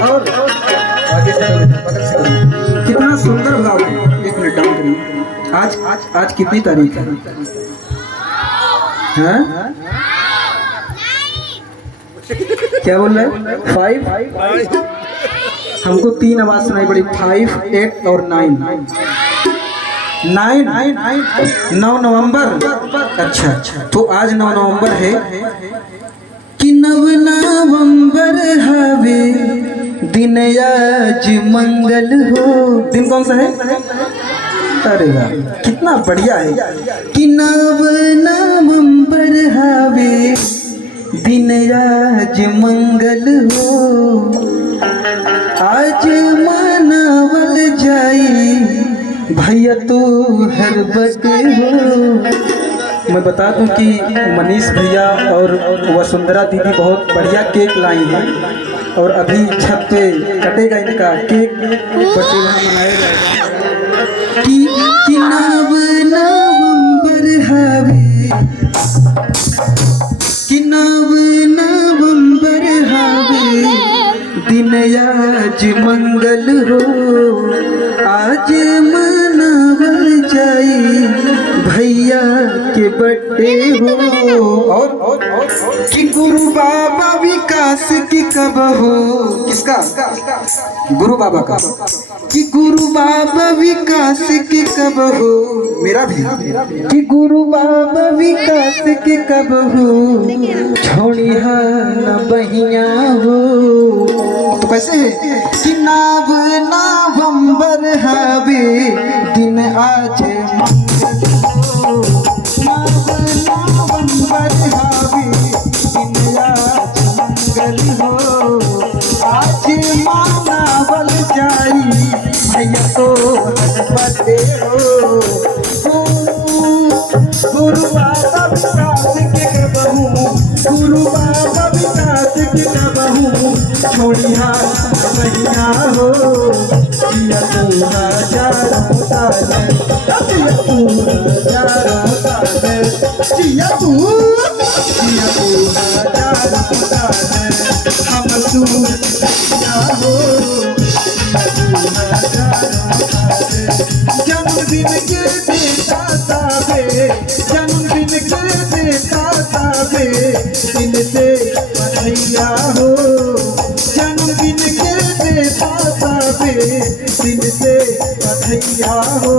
और आगे से कितना सुंदर भाव। एक मिनट डाउन करिए। आज आज आज कितनी तारीख है? हाँ? क्या बोल रहे हैं? 5। हमको 3 आवाज सुनाई पड़ी, 5, 8 और 9। 9 नवंबर। अच्छा अच्छा, तो आज 9 नवंबर है कि 9 नवंबर हवे दिन आज मंगल हो। दिन कौन सा है? अरे वाह, कितना बढ़िया है कि 9 नवंबर हवे दिन आज मंगल हो। आज मनावल जाई भैया तू हर वक्त हो। मैं बता दूं कि मनीष भैया और वसुंधरा दीदी बहुत बढ़िया केक लाई हैं और अभी छत पे कटेगा इनका केक, बर्थडे मनाएगा। कि 9 नवंबर हवे कि 9 नवंबर हवे दिन आज मंगल हो। आज मनावल जाई भैया के बर्थडे हो। और कि गुरु बाबा विकास की कब हो। किसका? गुरु बाबा का। कि गुरु बाबा विकास की कब हो। मेरा भी। कि गुरु बाबा विकास की कब हो। छोड़िया न बहिया हो। तो कैसे है कि 9 नवंबर हवे दिन आज मंगल हो। 9 नवंबर हवे दिन आज मंगल हो। आज मनावल जाई भैया तो बर्थडे हो। गुरु बाबा विकास के बहू, गुरु बाबा विकास के बहू, छोड़िया भैया हो। जिया तू हजारों साल, जिया तू हजारों साल, जिया तू हजारों साल, हम तू हो। जन्मदिन के देता साबे, जन्मदिन के देता साबे, दिन से बधाइया हो। जन्मदिन के देता साबे, दिन से बधाइया हो।